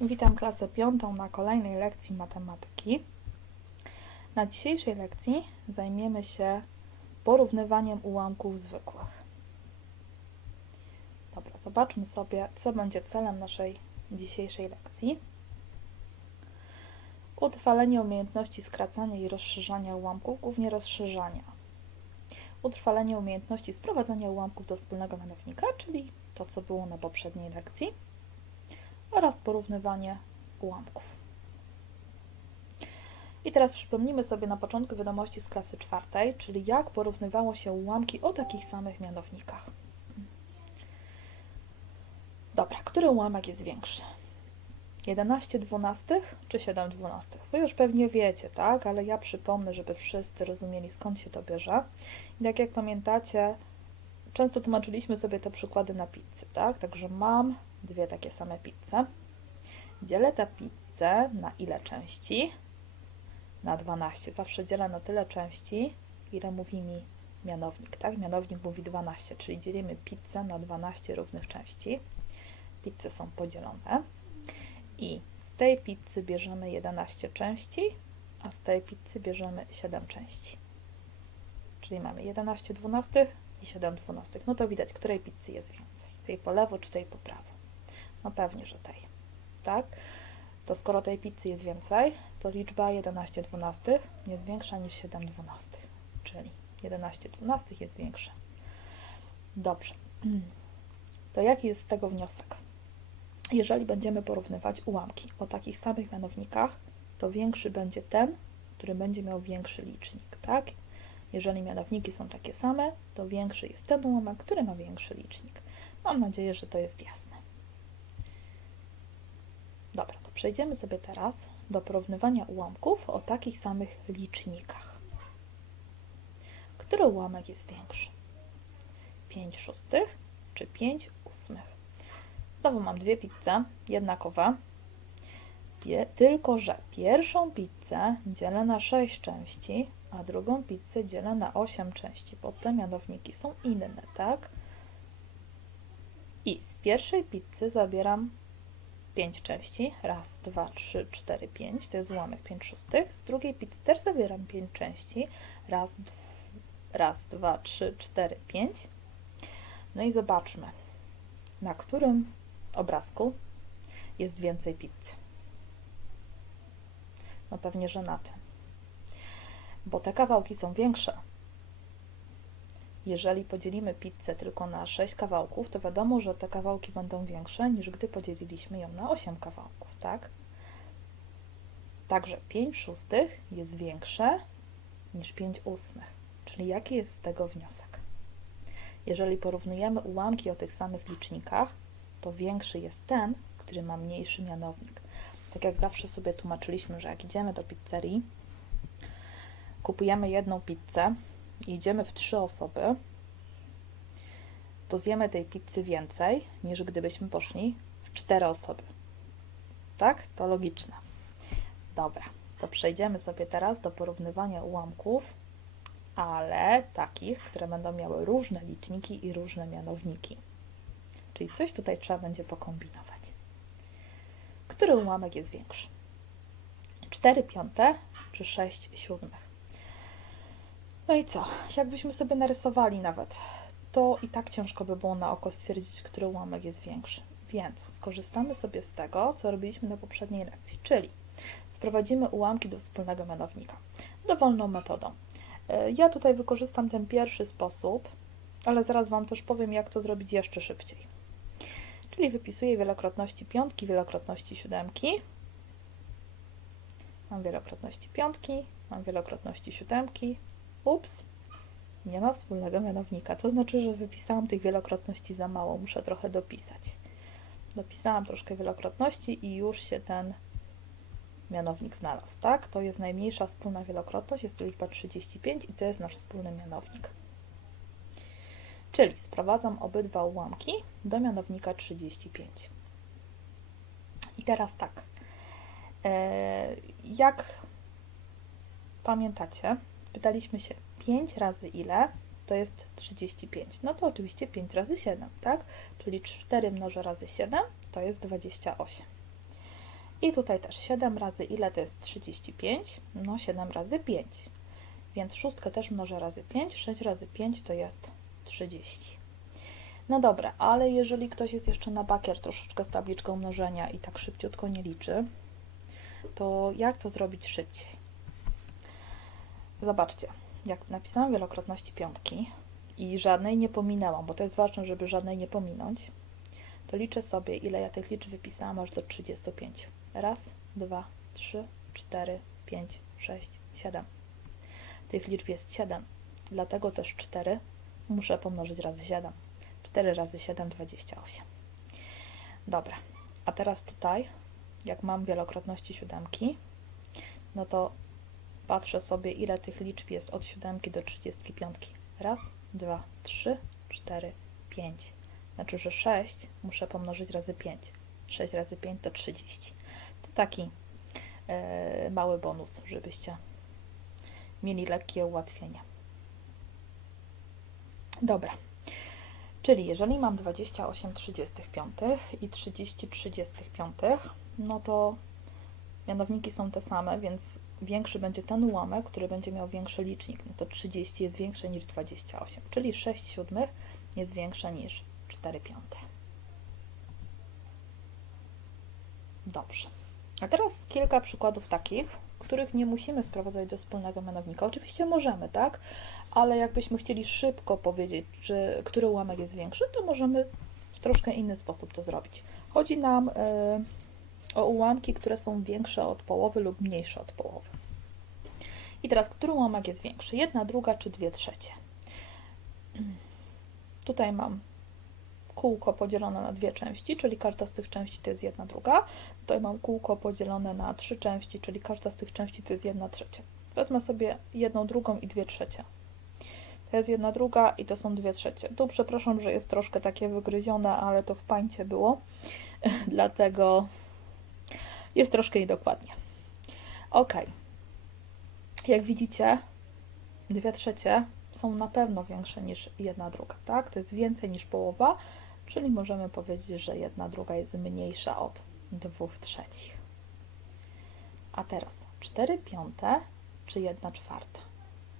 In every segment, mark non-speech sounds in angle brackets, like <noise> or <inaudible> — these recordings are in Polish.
Witam klasę piątą na kolejnej lekcji matematyki. Na dzisiejszej lekcji zajmiemy się porównywaniem ułamków zwykłych. Dobra, zobaczmy sobie, co będzie celem naszej dzisiejszej lekcji. Utrwalenie umiejętności skracania i rozszerzania ułamków, głównie rozszerzania. Utrwalenie umiejętności sprowadzania ułamków do wspólnego mianownika, czyli to, co było na poprzedniej lekcji oraz porównywanie ułamków. I teraz przypomnimy sobie na początku wiadomości z klasy czwartej, czyli jak porównywało się ułamki o takich samych mianownikach. Dobra, który ułamek jest większy? 11 dwunastych czy 7 dwunastych? Wy już pewnie wiecie, tak? Ale ja przypomnę, żeby wszyscy rozumieli skąd się to bierze. I tak jak pamiętacie, często tłumaczyliśmy sobie te przykłady na pizzy, tak? Także mam dwie takie same pizze. Dzielę tę pizzę na ile części? Na 12. Zawsze dzielę na tyle części, ile mówi mi mianownik, tak? Mianownik mówi 12, czyli dzielimy pizzę na 12 równych części. Pizze są podzielone. I z tej pizzy bierzemy 11 części, a z tej pizzy bierzemy 7 części. Czyli mamy 11 dwunastych i 7 dwunastych. No to widać, której pizzy jest więcej. Tej po lewo czy tej po prawo? No pewnie, że tej. Tak? To skoro tej pizzy jest więcej, to liczba 11 dwunastych jest większa niż 7 dwunastych. Czyli 11 dwunastych jest większa. Dobrze. To jaki jest z tego wniosek? Jeżeli będziemy porównywać ułamki o takich samych mianownikach, to większy będzie ten, który będzie miał większy licznik, tak? Jeżeli mianowniki są takie same, to większy jest ten ułamek, który ma większy licznik. Mam nadzieję, że to jest jasne. Dobra, to przejdziemy sobie teraz do porównywania ułamków o takich samych licznikach. Który ułamek jest większy? 5 szóstych czy 5 ósmych? Znowu mam dwie pizze, jednakowe, tylko że pierwszą pizzę dzielę na 6 części, a drugą pizzę dzielę na 8 części, bo te mianowniki są inne, tak? I z pierwszej pizzy zabieram 5 części. Raz, dwa, trzy, cztery, pięć. To jest ułamek 5 szóstych. Z drugiej pizzy też zabieram 5 części. Raz, raz, dwa, trzy, cztery, pięć. No i zobaczmy, na którym obrazku jest więcej pizzy. No pewnie, że na tym. Bo te kawałki są większe. Jeżeli podzielimy pizzę tylko na 6 kawałków, to wiadomo, że te kawałki będą większe niż gdy podzieliliśmy ją na 8 kawałków, tak? Także 5 szóstych jest większe niż 5 ósmych. Czyli jaki jest z tego wniosek? Jeżeli porównujemy ułamki o tych samych licznikach, to większy jest ten, który ma mniejszy mianownik. Tak jak zawsze sobie tłumaczyliśmy, że jak idziemy do pizzerii, kupujemy jedną pizzę i idziemy w trzy osoby, to zjemy tej pizzy więcej, niż gdybyśmy poszli w cztery osoby. Tak? To logiczne. Dobra, to przejdziemy sobie teraz do porównywania ułamków, ale takich, które będą miały różne liczniki i różne mianowniki. Czyli coś tutaj trzeba będzie pokombinować. Który ułamek jest większy? 4 piąte czy 6 siódmych? No i co? Jakbyśmy sobie narysowali nawet, to i tak ciężko by było na oko stwierdzić, który ułamek jest większy. Więc skorzystamy sobie z tego, co robiliśmy na poprzedniej lekcji, czyli sprowadzimy ułamki do wspólnego mianownika dowolną metodą. E, Ja tutaj wykorzystam ten pierwszy sposób, ale zaraz Wam też powiem, jak to zrobić jeszcze szybciej. Czyli wypisuję wielokrotności piątki, wielokrotności siódemki. Mam wielokrotności piątki, mam wielokrotności siódemki. Ups, nie ma wspólnego mianownika. To znaczy, że wypisałam tych wielokrotności za mało. Muszę trochę dopisać. Dopisałam troszkę wielokrotności i już się ten mianownik znalazł, tak? To jest najmniejsza wspólna wielokrotność, jest to liczba 35 i to jest nasz wspólny mianownik. Czyli sprowadzam obydwa ułamki do mianownika 35. I teraz tak. E, Jak pamiętacie, pytaliśmy się 5 razy ile to jest 35. No to oczywiście 5 razy 7, tak? Czyli 4 mnożę razy 7 to jest 28. I tutaj też 7 razy ile to jest 35? No 7 razy 5. Więc szóstkę też mnożę razy 5. 6 razy 5 to jest 30. No dobra, ale jeżeli ktoś jest jeszcze na bakier troszeczkę z tabliczką mnożenia i tak szybciutko nie liczy, to jak to zrobić szybciej? Zobaczcie, jak napisałam wielokrotności piątki i żadnej nie pominęłam, bo to jest ważne, żeby żadnej nie pominąć, to liczę sobie, ile ja tych liczb wypisałam aż do 35. Raz, dwa, trzy, cztery, pięć, sześć, siedem. Tych liczb jest 7, dlatego też 4 muszę pomnożyć razy 7. 4 razy 7, 28. Dobra, a teraz tutaj, jak mam wielokrotności siódemki, no to patrzę sobie, ile tych liczb jest od siódemki do 35. Raz, dwa, trzy, cztery, pięć. Znaczy, że 6 muszę pomnożyć razy 5. 6 razy 5 to 30. To taki e, mały bonus, żebyście mieli lekkie ułatwienie. Dobra. Czyli jeżeli mam 28 35 i 30 35, no to mianowniki są te same, więc większy będzie ten ułamek, który będzie miał większy licznik. No to 30 jest większe niż 28, czyli 6 siódmych jest większe niż 4 piąte. Dobrze. A teraz kilka przykładów takich, których nie musimy sprowadzać do wspólnego mianownika. Oczywiście możemy, tak? Ale jakbyśmy chcieli szybko powiedzieć, czy który ułamek jest większy, to możemy w troszkę inny sposób to zrobić. Chodzi nam y, o ułamki, które są większe od połowy lub mniejsze od połowy. I teraz, który ułamek jest większy? Jedna, druga czy dwie trzecie? <clears throat> Tutaj mam kółko podzielone na dwie części, czyli każda z tych części to jest jedna druga. Tutaj mam kółko podzielone na trzy części, czyli każda z tych części to jest jedna trzecia. Wezmę sobie jedną drugą i dwie trzecie. To jest jedna druga i to są dwie trzecie. Tu przepraszam, że jest troszkę takie wygryzione, ale to w pańcie było, <laughs> dlatego jest troszkę niedokładnie. Ok. Jak widzicie, dwie trzecie są na pewno większe niż jedna druga, tak? To jest więcej niż połowa, czyli możemy powiedzieć, że jedna druga jest mniejsza od dwóch trzecich. A teraz 4 piąte czy 1 czwarta?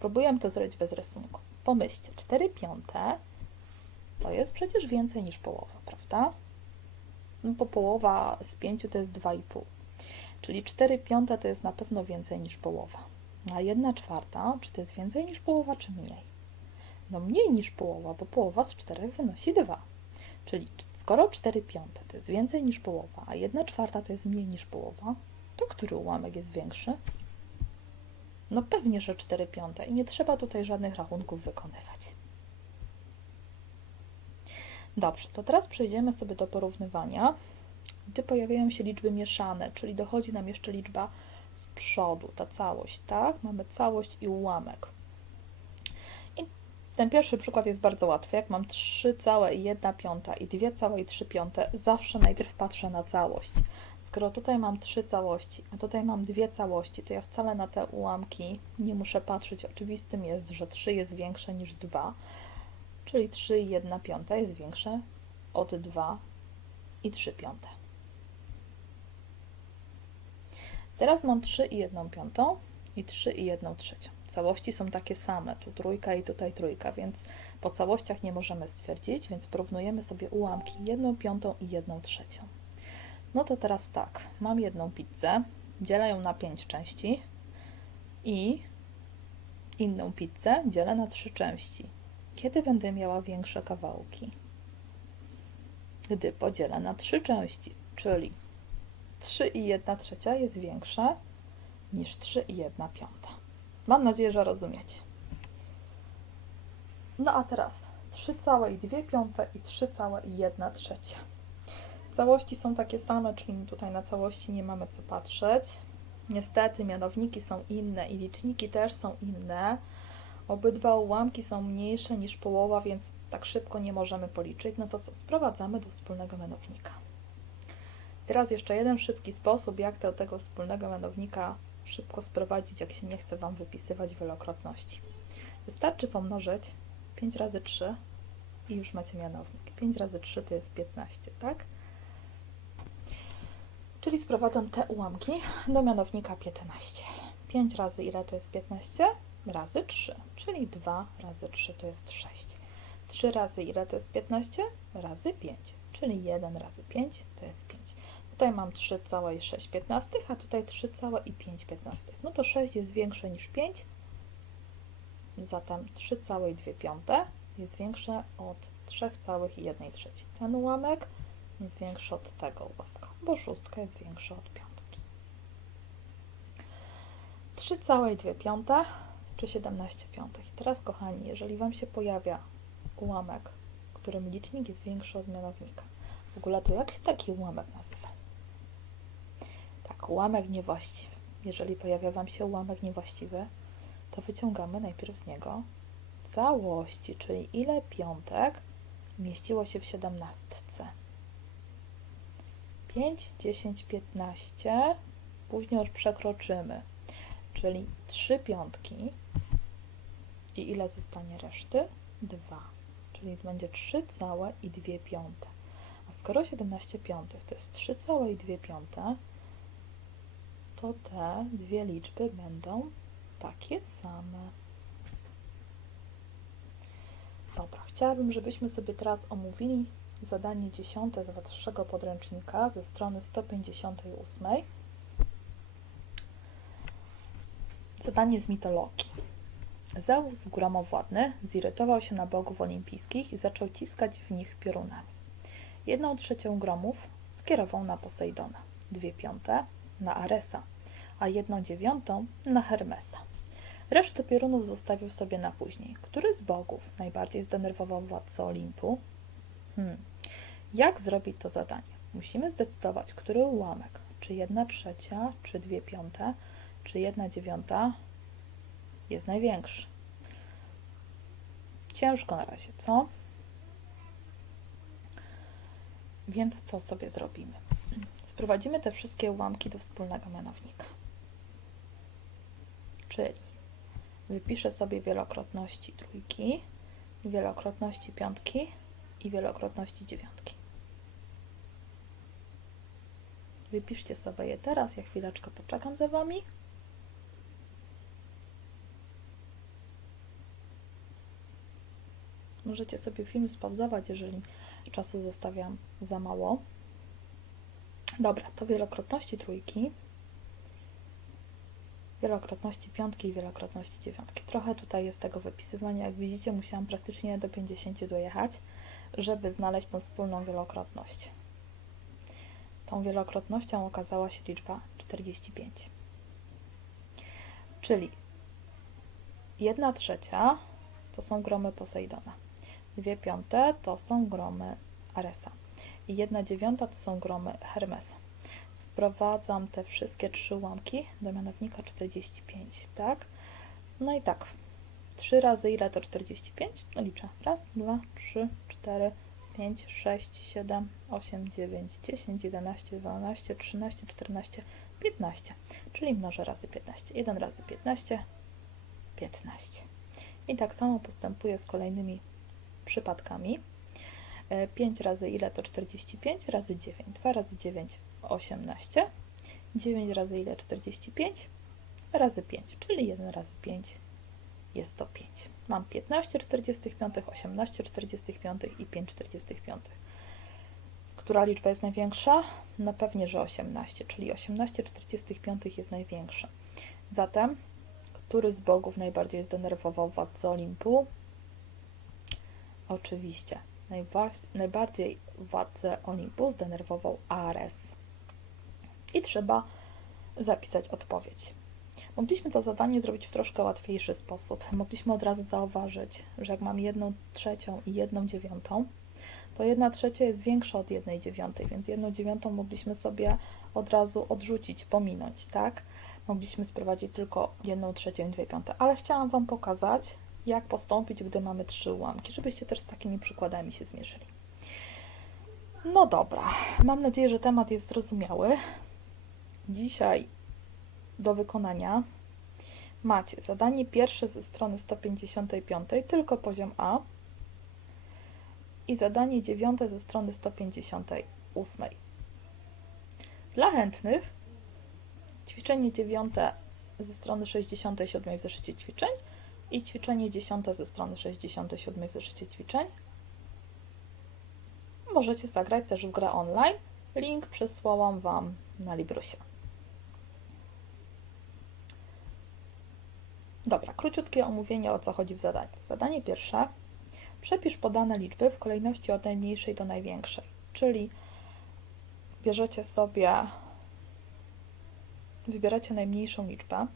Próbuję to zrobić bez rysunku. Pomyślcie, 4 piąte to jest przecież więcej niż połowa, prawda? No bo połowa z 5 to jest 2,5. Czyli 4 piąte to jest na pewno więcej niż połowa. A 1 czwarta, czy to jest więcej niż połowa, czy mniej? No mniej niż połowa, bo połowa z 4 wynosi 2. Czyli skoro 4 piąte to jest więcej niż połowa, a 1 czwarta to jest mniej niż połowa, to który ułamek jest większy? No pewnie, że 4 piąte i nie trzeba tutaj żadnych rachunków wykonywać. Dobrze, to teraz przejdziemy sobie do porównywania, gdy pojawiają się liczby mieszane, czyli dochodzi nam jeszcze liczba z przodu, ta całość, tak? Mamy całość i ułamek. I ten pierwszy przykład jest bardzo łatwy. Jak mam 3 całe i 1 piąta i 2 całe i 3 piąte, zawsze najpierw patrzę na całość. Skoro tutaj mam 3 całości, a tutaj mam dwie całości, to ja wcale na te ułamki nie muszę patrzeć. Oczywistym jest, że 3 jest większe niż 2, czyli 3 i 1 piąta jest większe od 2 i 3 piąte. Teraz mam 3 i 1 piątą i 3 i 1 trzecią. Całości są takie same, tu trójka i tutaj trójka, więc po całościach nie możemy stwierdzić, więc porównujemy sobie ułamki 1 piątą i 1 trzecią. No to teraz tak, mam jedną pizzę, dzielę ją na 5 części i inną pizzę dzielę na 3 części. Kiedy będę miała większe kawałki? Gdy podzielę na 3 części, czyli 3 i 1 trzecia jest większa niż 3 i 1 piąta. Mam nadzieję, że rozumiecie. No a teraz 3 całe i 2 piąte i 3 całe i 1 trzecia. Całości są takie same, czyli tutaj na całości nie mamy co patrzeć. Niestety mianowniki są inne i liczniki też są inne. Obydwa ułamki są mniejsze niż połowa, więc tak szybko nie możemy policzyć. No to co? Sprowadzamy do wspólnego mianownika. Teraz jeszcze jeden szybki sposób, jak do tego wspólnego mianownika szybko sprowadzić, jak się nie chce Wam wypisywać wielokrotności. Wystarczy pomnożyć 5 razy 3 i już macie mianownik. 5 razy 3 to jest 15, tak? Czyli sprowadzam te ułamki do mianownika 15. 5 razy ile to jest 15? Razy 3, czyli 2 razy 3 to jest 6. 3 razy ile to jest 15? Razy 5, czyli 1 razy 5 to jest 5. Tutaj mam 3,6 15, a tutaj 3,5 15. No to 6 jest większe niż 5, zatem 3,2 jest większe od 3,1 trzeciej. Ten ułamek jest większy od tego ułamka, bo szóstka jest większa od piątki. 3,2 czy 17 piątych. I teraz, kochani, jeżeli Wam się pojawia ułamek, którym licznik jest większy od mianownika, w ogóle to jak się taki ułamek nazywa? Tak, ułamek niewłaściwy. Jeżeli pojawia Wam się ułamek niewłaściwy, to wyciągamy najpierw z niego całości, czyli ile piątek mieściło się w siedemnastce. 5, 10, 15, później już przekroczymy, czyli 3 piątki i ile zostanie reszty? 2, czyli będzie 3 całe i 2 piąte. A skoro 17 piątych to jest 3 całe i 2 piąte, to te dwie liczby będą takie same. Dobra, chciałabym, żebyśmy sobie teraz omówili zadanie dziesiąte z Waszego podręcznika ze strony 158. Zadanie z mitologii. Zeus gromowładny zirytował się na bogów olimpijskich i zaczął ciskać w nich piorunami. Jedną trzecią gromów skierował na Posejdona, dwie piąte na Aresa, a jedną dziewiątą na Hermesa. Resztę piorunów zostawił sobie na później. Który z bogów najbardziej zdenerwował władcę Olimpu? Hmm. Jak zrobić to zadanie? Musimy zdecydować, który ułamek, czy jedna trzecia, czy dwie piąte, czy jedna dziewiąta jest największy. Ciężko na razie, co? Więc co sobie zrobimy? Sprowadzimy te wszystkie ułamki do wspólnego mianownika. Czyli wypiszę sobie wielokrotności trójki, wielokrotności piątki i wielokrotności dziewiątki. Wypiszcie sobie je teraz, ja chwileczkę poczekam za Wami. Możecie sobie film spauzować, jeżeli czasu zostawiam za mało. Dobra, to wielokrotności trójki, wielokrotności piątki i wielokrotności dziewiątki. Trochę tutaj jest tego wypisywania. Jak widzicie, musiałam praktycznie do 50 dojechać, żeby znaleźć tą wspólną wielokrotność. Tą wielokrotnością okazała się liczba 45. Czyli 1 trzecia to są gromy Posejdona, 2 piąte to są gromy Aresa i 1 dziewiąta to są gromy Hermesa. Sprowadzam te wszystkie trzy ułamki do mianownika 45, tak? No i tak, 3 razy ile to 45? No liczę. Raz, dwa, trzy, cztery, 5, 6, 7, 8, 9, 10, 11, 12, 13, 14, 15. Czyli mnożę razy 15. 1 razy 15, 15. I tak samo postępuję z kolejnymi przypadkami. 5 razy ile to 45? Razy 9. 2 razy 9, 18. 9 razy ile 45? Razy 5, czyli 1 razy 5 jest to 5. Mam 15 45, 18 45 i 5 45. Która liczba jest największa? No pewnie, że 18, czyli 18 45 jest największa. Zatem, który z bogów najbardziej zdenerwował władcę Olimpu? Oczywiście, najbardziej władcę Olimpu zdenerwował Ares. I trzeba zapisać odpowiedź. Mogliśmy to zadanie zrobić w troszkę łatwiejszy sposób. Mogliśmy od razu zauważyć, że jak mam jedną trzecią i jedną dziewiątą, to jedna trzecia jest większa od jednej dziewiątej, więc jedną dziewiątą mogliśmy sobie od razu odrzucić, pominąć, tak? Mogliśmy sprowadzić tylko jedną trzecią i dwie piąte, ale chciałam Wam pokazać, jak postąpić, gdy mamy trzy ułamki, żebyście też z takimi przykładami się zmierzyli. No dobra, mam nadzieję, że temat jest zrozumiały. Dzisiaj do wykonania macie zadanie pierwsze ze strony 155, tylko poziom A i zadanie dziewiąte ze strony 158. Dla chętnych ćwiczenie dziewiąte ze strony 67 w zeszycie ćwiczeń i ćwiczenie dziesiąte ze strony 67 w zeszycie ćwiczeń. Możecie zagrać też w grę online. Link przesłałam Wam na Librusie. Dobra, króciutkie omówienie o co chodzi w zadaniu. Zadanie pierwsze. Przepisz podane liczby w kolejności od najmniejszej do największej, czyli bierzecie sobie, wybieracie najmniejszą liczbę.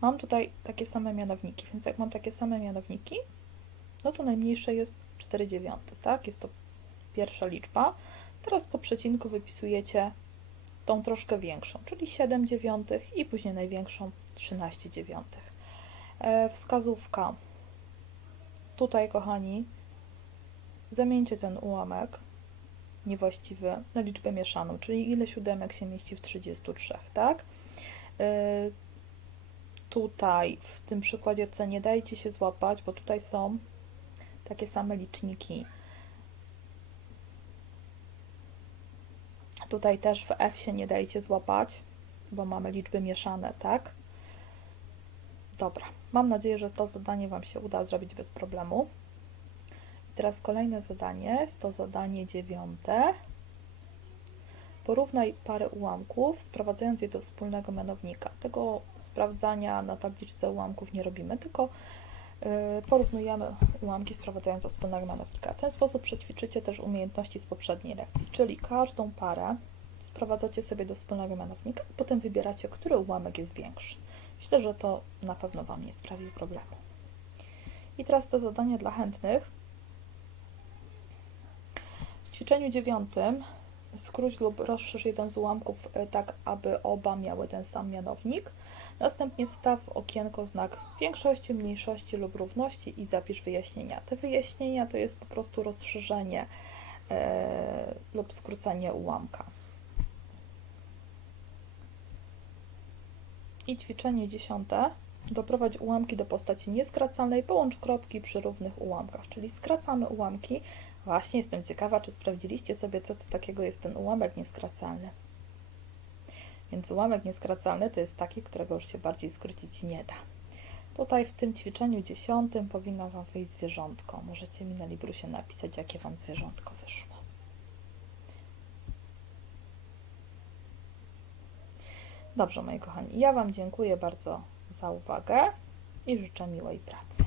Mam tutaj takie same mianowniki, więc jak mam takie same mianowniki, no to najmniejsze jest 4 dziewiąte, tak? Jest to pierwsza liczba. Teraz po przecinku wypisujecie tą troszkę większą, czyli 7 dziewiątych i później największą 13 dziewiątych. E, wskazówka. Tutaj, kochani, zamieńcie ten ułamek niewłaściwy na liczbę mieszaną, czyli ile siódemek się mieści w 33, tak? E, tutaj w tym przykładzie C nie dajcie się złapać, bo tutaj są takie same liczniki. Tutaj też w F się nie dajcie złapać, bo mamy liczby mieszane, tak? Dobra, mam nadzieję, że to zadanie Wam się uda zrobić bez problemu. I teraz kolejne zadanie, jest to zadanie dziewiąte. Porównaj parę ułamków, sprowadzając je do wspólnego mianownika. Tego sprawdzania na tabliczce ułamków nie robimy, tylko y, porównujemy ułamki, sprowadzając do wspólnego mianownika. W ten sposób przećwiczycie też umiejętności z poprzedniej lekcji, czyli każdą parę sprowadzacie sobie do wspólnego mianownika, a potem wybieracie, który ułamek jest większy. Myślę, że to na pewno Wam nie sprawi problemu. I teraz to zadanie dla chętnych. W ćwiczeniu dziewiątym skróć lub rozszerz jeden z ułamków y, tak, aby oba miały ten sam mianownik. Następnie wstaw w okienko znak większości, mniejszości lub równości i zapisz wyjaśnienia. Te wyjaśnienia to jest po prostu rozszerzenie e, lub skrócenie ułamka. I ćwiczenie dziesiąte. Doprowadź ułamki do postaci nieskracalnej, połącz kropki przy równych ułamkach, czyli skracamy ułamki. Właśnie jestem ciekawa, czy sprawdziliście sobie, co to takiego jest ten ułamek nieskracalny. Więc ułamek nieskracalny to jest taki, którego już się bardziej skrócić nie da. Tutaj w tym ćwiczeniu dziesiątym powinno Wam wyjść zwierzątko. Możecie mi na Librusie napisać, jakie Wam zwierzątko wyszło. Dobrze, moi kochani, ja Wam dziękuję bardzo za uwagę i życzę miłej pracy.